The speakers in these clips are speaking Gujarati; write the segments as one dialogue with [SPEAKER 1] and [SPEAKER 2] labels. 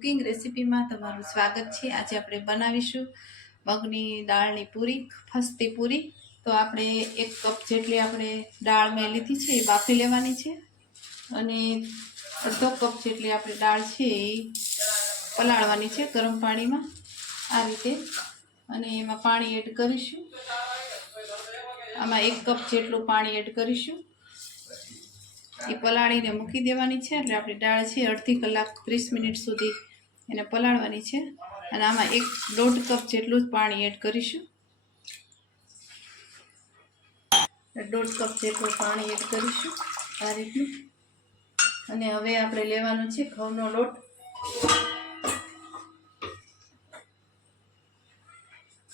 [SPEAKER 1] કુકિંગ રેસીપીમાં તમારું સ્વાગત છે. આજે આપણે બનાવીશું મગની દાળની પૂરી ફસ્તી પૂરી. તો આપણે એક કપ જેટલી આપણે દાળ મેં લીધી છે, એ બાફી લેવાની છે. અને અડધો કપ જેટલી આપણે દાળ છે, એ પલાળવાની છે ગરમ પાણીમાં આ રીતે. અને એમાં પાણી એડ કરીશું. આમાં એક કપ જેટલું પાણી એડ કરીશું. એ પલાળીને મૂકી દેવાની છે, એટલે આપણી દાળ છે અડધી કલાક, ત્રીસ મિનિટ સુધી એને પલાળવાની છે. અને આમાં એક દોઢ કપ જેટલું જ પાણી એડ કરીશું. દોઢ કપ જેટલું પાણી એડ કરીશું આ રીતનું. અને હવે આપણે લેવાનો છે ઘઉંનો લોટ.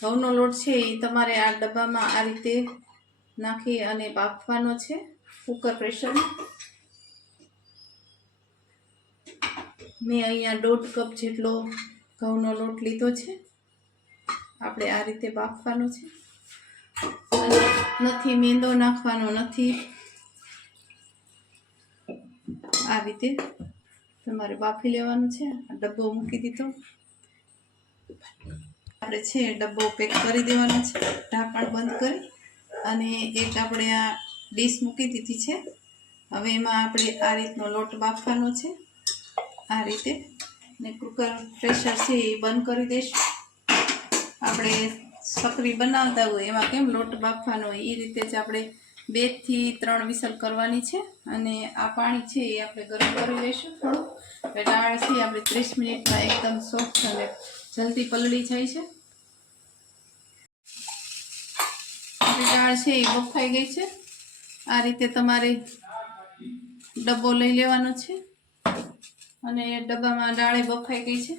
[SPEAKER 1] ઘઉંનો લોટ છે એ તમારે આ ડબ્બામાં આ રીતે નાખી અને બાફવાનો છે કુકર પ્રેશરમાં મેં અહીંયા દોઢ કપ જેટલો ઘઉંનો લોટ લીધો છે. આપણે આ રીતે બાફવાનો છે. નથી, મેંદો નાખવાનો નથી. આ રીતે તમારે બાફી લેવાનું છે. ડબ્બો મૂકી દીધો. આપણે છે ડબ્બો પેક કરી દેવાનો છે. ઢાંકણ બંધ કરી અને એક આપણે આ ડીશ મૂકી દીધી છે. હવે એમાં આપણે આ રીતનો લોટ બાફવાનો છે. આ રીતે ને કુકર પ્રેશર છે એ બંધ કરી દઈશું. આપણે સકરી બનાવતા હોય એમાં કેમ લોટ બાફવાનો હોય, એ રીતે જ આપણે બેથી ત્રણ વિસલ કરવાની છે અને આ પાણી છે એ આપણે ગરમ કરી લઈશું થોડું. એટલે છે આપણે ત્રીસ મિનિટમાં એકદમ સોફ્ટ અને જલ્દી પલળી જાય છે. દાળ છે એ બફાઈ ગઈ છે. આ રીતે તમારે ડબ્બો લઈ લેવાનો છે. અને ડબ્બામાં દાળે બફાઈ ગઈ છે.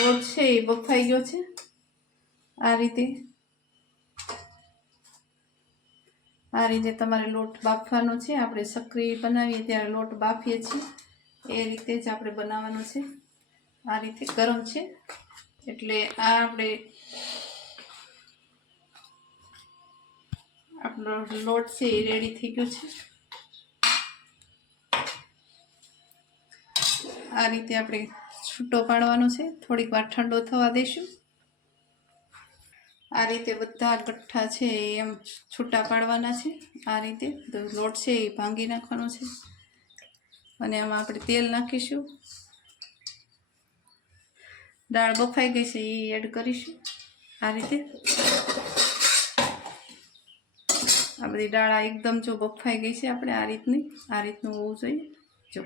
[SPEAKER 1] લોટ છે એ બફાઈ ગયો છે. આ રીતે. આ રીતે તમારે લોટ બાફવાનો છે. આપણે સક્રી બનાવીએ ત્યારે લોટ બાફીએ છીએ. એ રીતે જ આપણે બનાવવાનો છે. આ રીતે ગરમ છે. એટલે આ આપણે આપણો લોટ છે એ રેડી થઈ ગયો છે. આ રીતે આપણે છૂટો પાડવાનો છે. થોડીક વાર ઠંડો થવા દઈશું આ રીતે બધા ગઠ્ઠા છે એમ છૂટા પાડવાના છે. આ રીતે લોટ છે એ ભાંગી નાખવાનો છે. અને આમાં આપણે તેલ નાખીશું. દાળ બફાઈ ગઈ છે એ એડ કરીશું. આ રીતે. આ બધી દાળ એકદમ જો બફાઈ ગઈ છે આપણે આ રીતની. આ રીતનું હોવું જોઈએ. જો.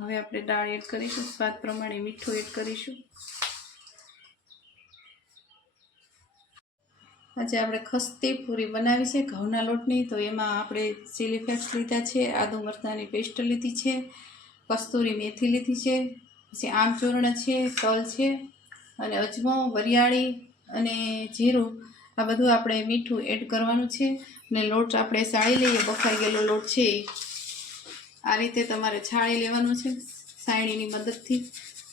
[SPEAKER 1] હવે આપણે દાળ એડ કરીશું. સ્વાદ પ્રમાણે મીઠું એડ કરીશું. આજે આપણે ખસ્તી પૂરી બનાવી છે, ઘઉંના લોટની. તો એમાં આપણે ચીલી ફ્લેક્સ લીધા છે, આદુ મરચાંની પેસ્ટ લીધી છે, કસ્તુરી મેથી લીધી છે, પછી આમચૂર્ણ છે, તલ છે, અને અજમો, વરિયાળી અને જીરું. આ બધું આપણે મીઠું એડ કરવાનું છે અને લોટ આપણે સાળી લઈએ, બફાઈ ગયેલો લોટ છે આ રીતે તમારે છાળી લેવાનું છે, સાયણીની મદદથી.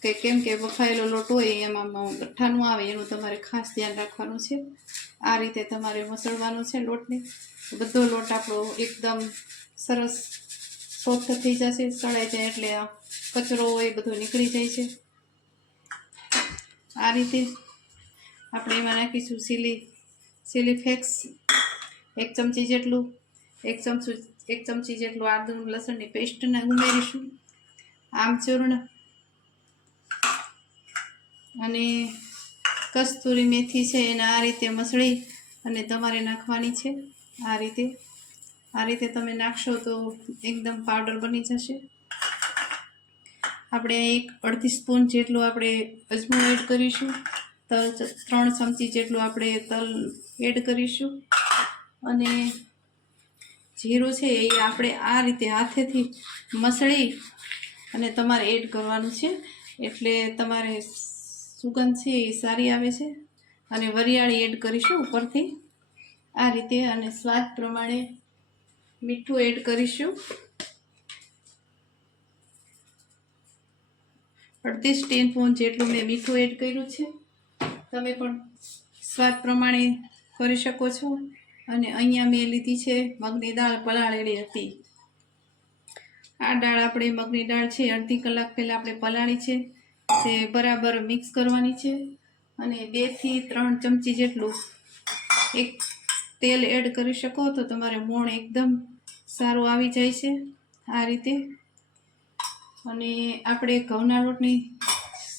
[SPEAKER 1] કે કેમ કે બફાયેલો લોટ હોય એમાં ગઠ્ઠાનું આવે, એનું તમારે ખાસ ધ્યાન રાખવાનું છે. આ રીતે તમારે મસળવાનો છે લોટને. બધો લોટ આપણો એકદમ સરસ સોફ્ટ થઈ જશે સળાઈ જાય એટલે આ કચરો હોય બધો નીકળી જાય છે. આ રીતે આપણે એમાં નાખીશું સીલી સીલી ફેક્સ એક ચમચી જેટલું, એક ચમચું, એક ચમચી જેટલું આદુ લસણની પેસ્ટને ઉમેરીશું. આમચૂર્ણ અને કસ્તુરી મેથી છે એને આ રીતે મસળી અને તમારે નાખવાની છે આ રીતે. આ રીતે તમે નાખશો તો એકદમ પાવડર બની જશે. આપણે એક અડધી સ્પૂન જેટલું આપણે અજમો એડ કરીશું. તલ ત્રણ ચમચી જેટલું આપણે તલ એડ કરીશું. અને જીરું છે એ આપણે આ રીતે હાથેથી મસળી અને તમારે એડ કરવાનું છે. એટલે તમારે સુગંધ છે એ સારી આવે છે અને વરિયાળી એડ કરીશું ઉપરથી. આ રીતે અને સ્વાદ પ્રમાણે મીઠું એડ કરીશું. અડતીસ ફોન જેટલું મેં મીઠું એડ કર્યું છે. તમે પણ સ્વાદ પ્રમાણે કરી શકો છો. અને અહીંયા મેં લીધી છે મગની દાળ પલાળેલી હતી. આ દાળ આપણે મગની દાળ છે, અડધી કલાક પહેલાં આપણે પલાળી છે. તે બરાબર મિક્સ કરવાની છે અને બેથી ત્રણ ચમચી જેટલું એક તેલ એડ કરી શકો તો તમારે મોણ એકદમ સારું આવી જાય છે આ રીતે. અને આપણે ઘઉંના લોટની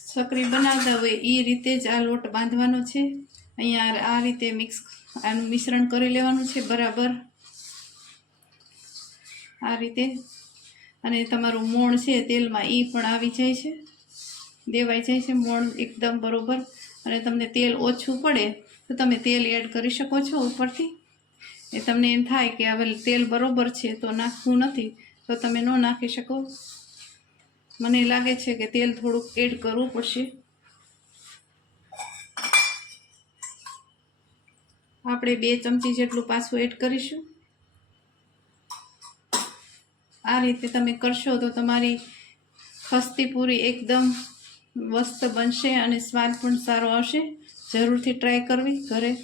[SPEAKER 1] સકરી બનાવતા હોય એ રીતે જ આ લોટ બાંધવાનો છે. અહીંયા આ રીતે મિક્સ આનું મિશ્રણ કરી લેવાનું છે, બરાબર. આ રીતે. અને તમારું મોણ છે તેલમાં એ પણ આવી જાય છે. દેવાઈ જાય છે મોણ એકદમ બરોબર અને તમને તેલ ઓછું પડે તો તમે તેલ એડ કરી શકો છો ઉપરથી. એ તમને એમ થાય કે હવે તેલ બરોબર છે તો નાખવું નથી, તો તમે ન નાખી શકો. મને લાગે છે કે તેલ થોડુંક એડ કરવું પડશે. આપણે બે ચમચી જેટલું પાછું એડ કરીશું. આ રીતે તમે કરશો તો તમારી ખસ્તી પૂરી એકદમ મસ્ત બનશે અને સ્વાદ પણ સારો આવશે. જરૂરથી ટ્રાય કરવી ઘરે.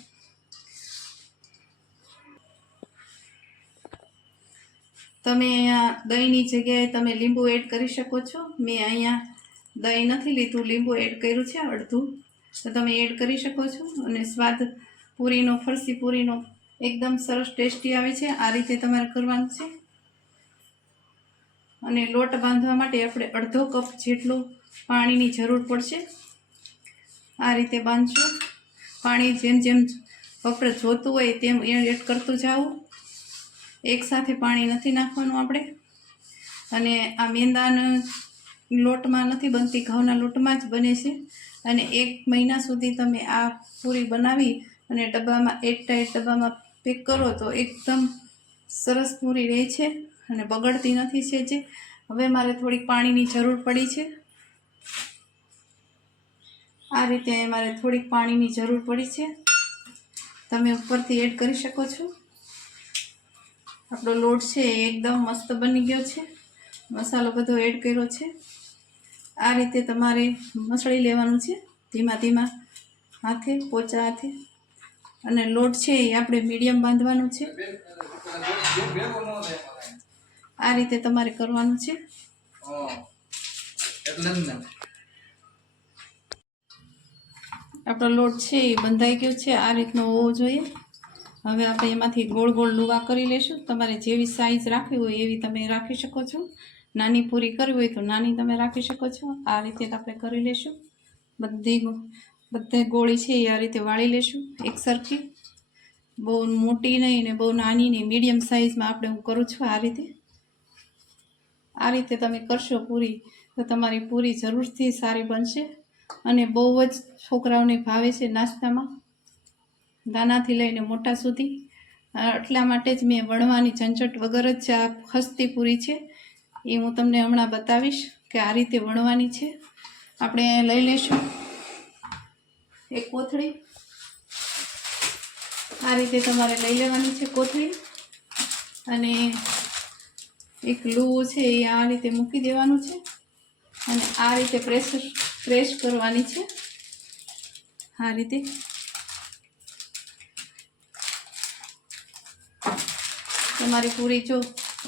[SPEAKER 1] તમે અહીંયા દહીંની જગ્યાએ તમે લીંબુ એડ કરી શકો છો. મેં અહીંયા દહીં નથી લીધું, લીંબુ એડ કર્યું છે અડધું. તો તમે એડ કરી શકો છો અને સ્વાદ પૂરીનો, ફરસી પૂરીનો એકદમ સરસ ટેસ્ટી આવે છે. આ રીતે તમારે કરવાનું છે. અને લોટ બાંધવા માટે આપણે અડધો કપ જેટલું પાણીની જરૂર પડશે. આ રીતે બાંધશો. પાણી જેમ જેમ વપરાશ જોતું હોય તેમ એડ કરતું જવું એકસાથે પાણી નથી નાખવાનું આપણે. અને આ મેંદાના લોટમાં નથી બનતી, ઘઉંના લોટમાં જ બને છે. અને એક મહિના સુધી તમે આ પૂરી બનાવી અને ડબ્બામાં એક ટાઈટ ડબ્બામાં પેક કરો તો એકદમ સરસ પૂરી રહે છે અને બગડતી નથી છે જે. હવે મારે થોડીક પાણીની જરૂર પડી છે. આ રીતે મારે થોડીક પાણીની જરૂર પડી છે. તમે ઉપરથી એડ કરી શકો છો. આપણો લોટ છે એકદમ મસ્ત બની ગયો છે. મસાલો બધો એડ કર્યો છે. આ રીતે તમારે મસળી લેવાનું છે ધીમા ધીમા હાથે, પોચા હાથે. અને લોટ છે એ આપણે મીડિયમ બાંધવાનું છે. આ રીતે તમારે કરવાનું છે. આપણો લોટ છે એ બંધાઈ ગયો છે, આ રીતનો હોવો જોઈએ. હવે આપણે એમાંથી ગોળ ગોળ લુવા કરી લેશું તમારે જેવી સાઈઝ રાખવી હોય એવી તમે રાખી શકો છો. નાની પૂરી કરવી હોય તો નાની તમે રાખી શકો છો. આ રીતે આપણે કરી લેશું બધી બધે ગોળી છે એ આ રીતે વાળી લેશું એક સરખી બહુ મોટી નહીં ને બહુ નાની નહીં મીડિયમ સાઈઝમાં આપણે હું કરું છું આ રીતે. આ રીતે તમે કરશો પૂરી. તો તમારી પૂરી જરૂરથી સારી બનશે અને બહુ જ છોકરાઓને ભાવે છે નાસ્તામાં. નાનાથી લઈને મોટા સુધી. એટલા માટે જ મેં વણવાની ઝંઝટ વગર જ આ ખસ્તી પૂરી છે. એ હું તમને હમણાં બતાવીશ કે આ રીતે વણવાની છે. આપણે લઈ લઈશું એક કોથળી. આ રીતે તમારે લઈ લેવાની છે કોથળી. અને એક લૂવું છે એ આ રીતે મૂકી દેવાનું છે. અને આ રીતે પ્રેસ પ્રેસ કરવાની છે. આ રીતે. તમારી પૂરી જો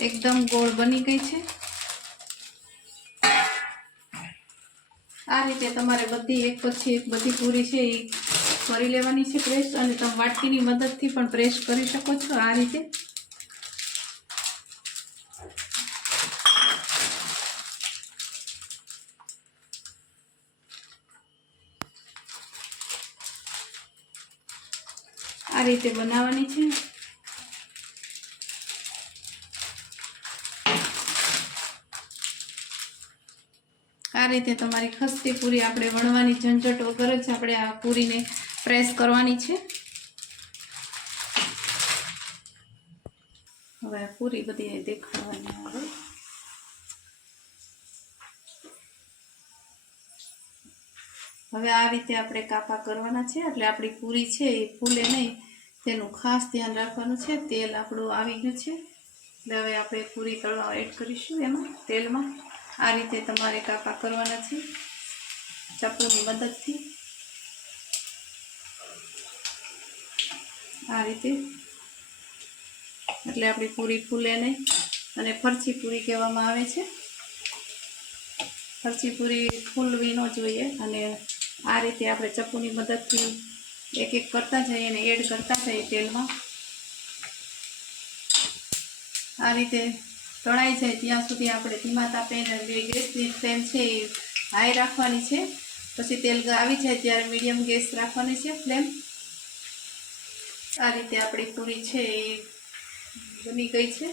[SPEAKER 1] એકદમ ગોળ બની ગઈ છે. આ રીતે તમારે બધી એક પછી એક બધી પૂરી છે એ કરી લેવાની છે પ્રેસ અને તમે વાટકીની મદદથી પણ પ્રેસ કરી શકો છો આ રીતે. રીતે બનાવવાની છે. આ રીતે તમારી ખસ્તી પૂરી આપણે વણવાની ઝંઝટ વગર જ આપણે આ પૂરીને પ્રેસ કરવાની છે. હવે પૂરી બધી દેખાડવાની આવે. હવે આ રીતે આપણે કાપા કરવાના છે. એટલે આપણી પૂરી છે એ ફૂલે નહીં. તેનું ખાસ ધ્યાન રાખવાનું છે. તેલ આપણું આવી ગયું છે. એટલે હવે આપણે પૂરી તળવા એડ કરીશું એમાં તેલમાં. આ રીતે તમારે કાપા કરવાના છે. ચપ્પુની મદદથી. આ રીતે. એટલે આપણી પૂરી ફૂલે નહીં. અને ફરચી પૂરી કહેવામાં આવે છે. ફરચી પૂરી ફૂલવી ન જોઈએ. અને આ રીતે આપણે ચપ્પુની મદદથી એક એક કરતા જઈએ અને એડ કરતા જઈએ તેલમાં. આ રીતે તળાઈ જાય ત્યાં સુધી આપણે ધીમા તાપે અને ગેસની ફ્લેમ છે એ હાઈ રાખવાની છે. પછી તેલ આવી જાય ત્યારે મીડિયમ ગેસ રાખવાની છે ફ્લેમ. આ રીતે આપણી પૂરી છે એ બની ગઈ છે.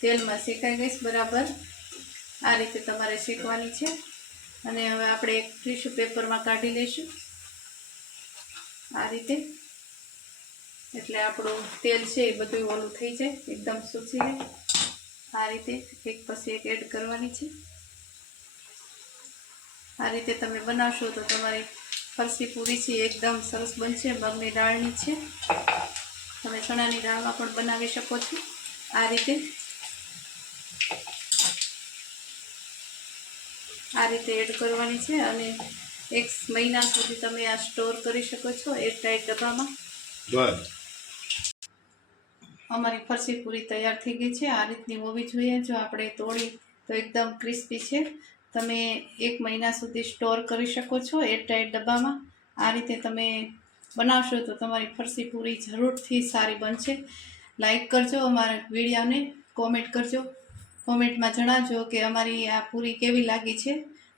[SPEAKER 1] તેલમાં શેકાઈ ગઈ બરાબર. આ રીતે તમારે શેકવાની છે. અને હવે આપણે એક ટીશ્યુ પેપરમાં કાઢી લઈશું. આ રીતે. એટલે આપણું તેલ છે એ બધું ઓલું થઈ જાય, એકદમ સૂચી જાય આ રીતે એક પછી એક એડ કરવાની છે. આ રીતે તમે બનાવશો તો તમારી ફરસી પૂરી છે એકદમ સરસ બનશે મગની દાળની છે. તમે ચણાની દાળમાં પણ બનાવી શકો છો. આ રીતે. આ રીતે એડ કરવાની છે અને એક મહિના સુધી તમે આ સ્ટોર કરી શકો છો એરટાઈટ ડબ્બામાં.
[SPEAKER 2] બસ.
[SPEAKER 1] અમારી ફરસી પૂરી તૈયાર થઈ ગઈ છે. આ રીતની હોવી જોઈએ. જો આપણે તોડી તો એકદમ ક્રિસ્પી છે. તમે એક મહિના સુધી સ્ટોર કરી શકો છો એરટાઈટ ડબ્બામાં. આ રીતે તમે બનાવશો તો તમારી ફરસી પૂરી જરૂરથી સારી બનશે. લાઈક કરજો અમારા વિડીયોને કોમેન્ટ કરજો. કોમેન્ટમાં જણાવજો કે અમારી આ પૂરી કેવી લાગી છે.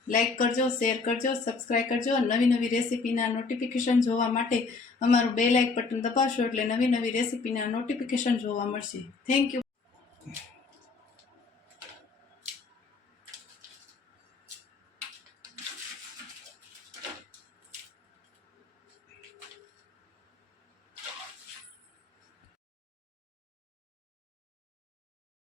[SPEAKER 1] લાઈક કરજો, શેર કરજો સબસ્ક્રાઈબ કરજો. નવી નવી રેસીપીના નોટિફિકેશન જોવા માટે અમારું બે લાઇક બટન દબાવશો એટલે નવી નવી રેસીપીના નોટિફિકેશન જોવા મળશે. Thank you